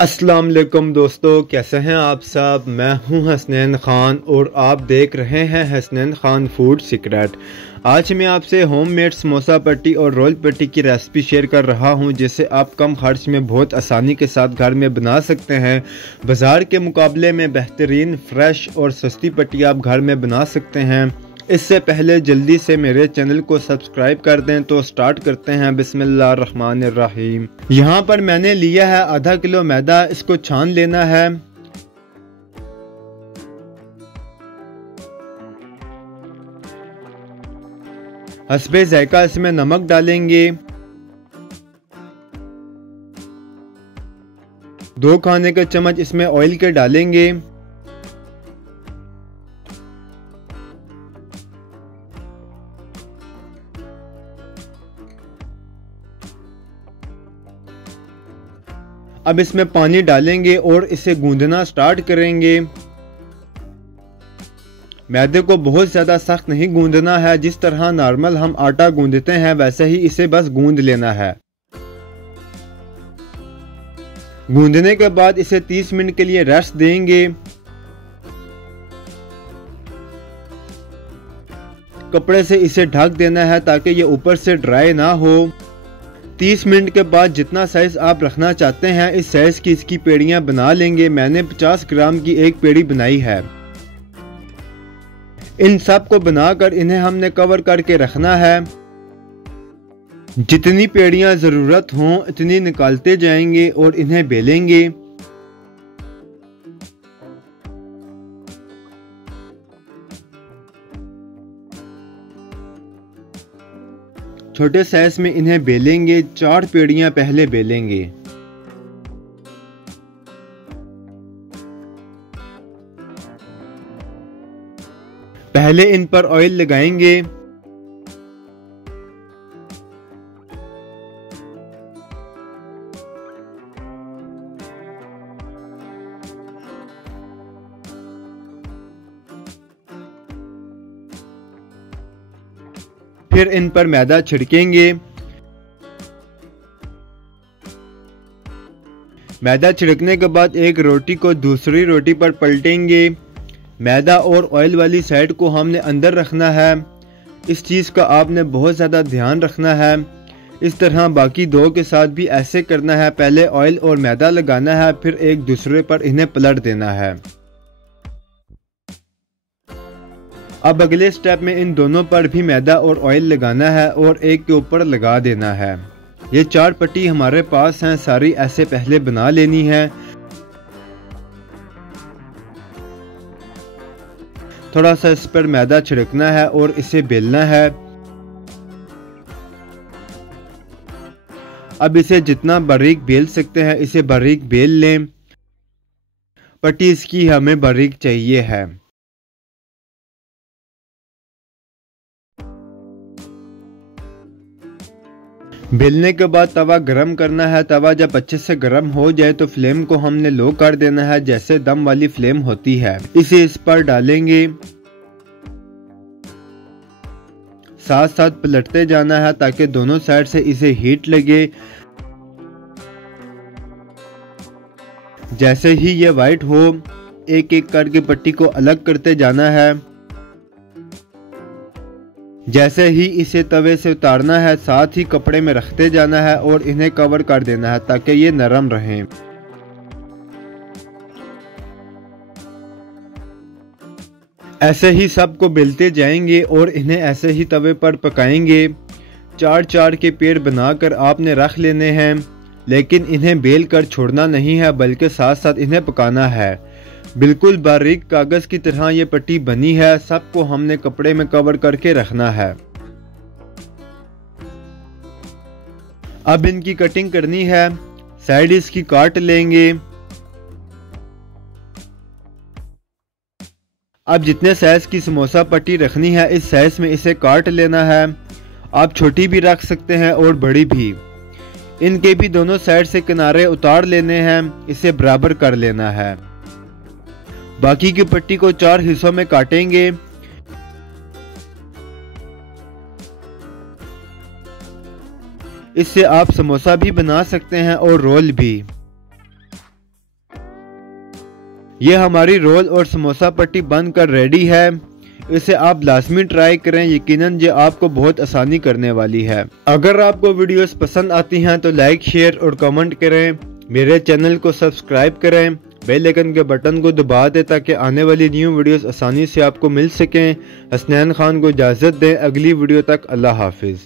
अस्सलाम वालेकुम दोस्तों, कैसे हैं आप सब। मैं हूं हसनैन ख़ान और आप देख रहे हैं हसनैन ख़ान फूड सीक्रेट। आज मैं आपसे होममेड समोसा पट्टी और रोल पट्टी की रेसिपी शेयर कर रहा हूं, जिसे आप कम खर्च में बहुत आसानी के साथ घर में बना सकते हैं। बाज़ार के मुकाबले में बेहतरीन, फ्रेश और सस्ती पट्टी आप घर में बना सकते हैं। इससे पहले जल्दी से मेरे चैनल को सब्सक्राइब कर दें। तो स्टार्ट करते हैं। बिस्मिल्लाहिर्रहमानिर्रहीम। यहाँ पर मैंने लिया है आधा किलो मैदा, इसको छान लेना है। हस्बे जायका इसमें नमक डालेंगे। 2 खाने का चम्मच इसमें ऑयल के डालेंगे। अब इसमें पानी डालेंगे और इसे गूंदना स्टार्ट करेंगे। मैदे को बहुत ज़्यादा सख्त नहीं गूंदना है, जिस तरह नॉर्मल हम आटा गूंदते हैं वैसे ही इसे बस गूंद लेना है। गूंदने के बाद इसे 30 मिनट के लिए रेस्ट देंगे। कपड़े से इसे ढक देना है ताकि ये ऊपर से ड्राई ना हो। 30 मिनट के बाद जितना साइज आप रखना चाहते हैं इस साइज की इसकी पेड़ियां बना लेंगे। मैंने 50 ग्राम की एक पेड़ी बनाई है। इन सब को बनाकर इन्हें हमने कवर करके रखना है। जितनी पेड़ियां ज़रूरत हों इतनी निकालते जाएंगे और इन्हें बेलेंगे। छोटे साइज में इन्हें बेलेंगे। 4 पेड़ियां पहले बेलेंगे। पहले इन पर ऑयल लगाएंगे। फिर इन पर मैदा छिड़केंगे। मैदा छिड़कने के बाद एक रोटी को दूसरी रोटी पर पलटेंगे। मैदा और ऑयल वाली साइड को हमने अंदर रखना है। इस चीज़ का आपने बहुत ज़्यादा ध्यान रखना है। इस तरह बाकी दो के साथ भी ऐसे करना है। पहले ऑयल और मैदा लगाना है, फिर एक दूसरे पर इन्हें पलट देना है। अब अगले स्टेप में इन दोनों पर भी मैदा और ऑयल लगाना है और एक के ऊपर लगा देना है। ये 4 पट्टी हमारे पास हैं, सारी ऐसे पहले बना लेनी है। थोड़ा सा इस पर मैदा छिड़कना है और इसे बेलना है। अब इसे जितना बारीक बेल सकते हैं इसे बारीक बेल लें। पट्टी इसकी हमें बारीक चाहिए है। बेलने के बाद तवा गरम करना है। तवा जब अच्छे से गरम हो जाए तो फ्लेम को हमने लो कर देना है, जैसे दम वाली फ्लेम होती है। इसे इस पर डालेंगे। साथ साथ पलटते जाना है ताकि दोनों साइड से इसे हीट लगे। जैसे ही ये वाइट हो एक एक करके पट्टी को अलग करते जाना है। जैसे ही इसे तवे से उतारना है साथ ही कपड़े में रखते जाना है और इन्हें कवर कर देना है ताकि ये नरम रहें। ऐसे ही सबको बेलते जाएंगे और इन्हें ऐसे ही तवे पर पकाएंगे। 4-4 के पेड़ बनाकर आपने रख लेने हैं, लेकिन इन्हें बेल कर छोड़ना नहीं है बल्कि साथ साथ इन्हें पकाना है। बिल्कुल बारीक कागज की तरह ये पट्टी बनी है। सबको हमने कपड़े में कवर करके रखना है। अब इनकी कटिंग करनी है। साइड इसकी काट लेंगे। अब जितने साइज की समोसा पट्टी रखनी है इस साइज में इसे काट लेना है। आप छोटी भी रख सकते हैं और बड़ी भी। इनके भी दोनों साइड से किनारे उतार लेने हैं। इसे बराबर कर लेना है। बाकी की पट्टी को 4 हिस्सों में काटेंगे। इससे आप समोसा भी बना सकते हैं और रोल भी। ये हमारी रोल और समोसा पट्टी बनकर रेडी है। इसे आप लाजमी ट्राई करें, यकीनन ये आपको बहुत आसानी करने वाली है। अगर आपको वीडियोस पसंद आती हैं तो लाइक, शेयर और कमेंट करें। मेरे चैनल को सब्सक्राइब करें, बेल आइकन के बटन को दबा दें ताकि आने वाली न्यू वीडियोस आसानी से आपको मिल सकें। हसनैन खान को इजाज़त दें, अगली वीडियो तक अल्लाह हाफिज़।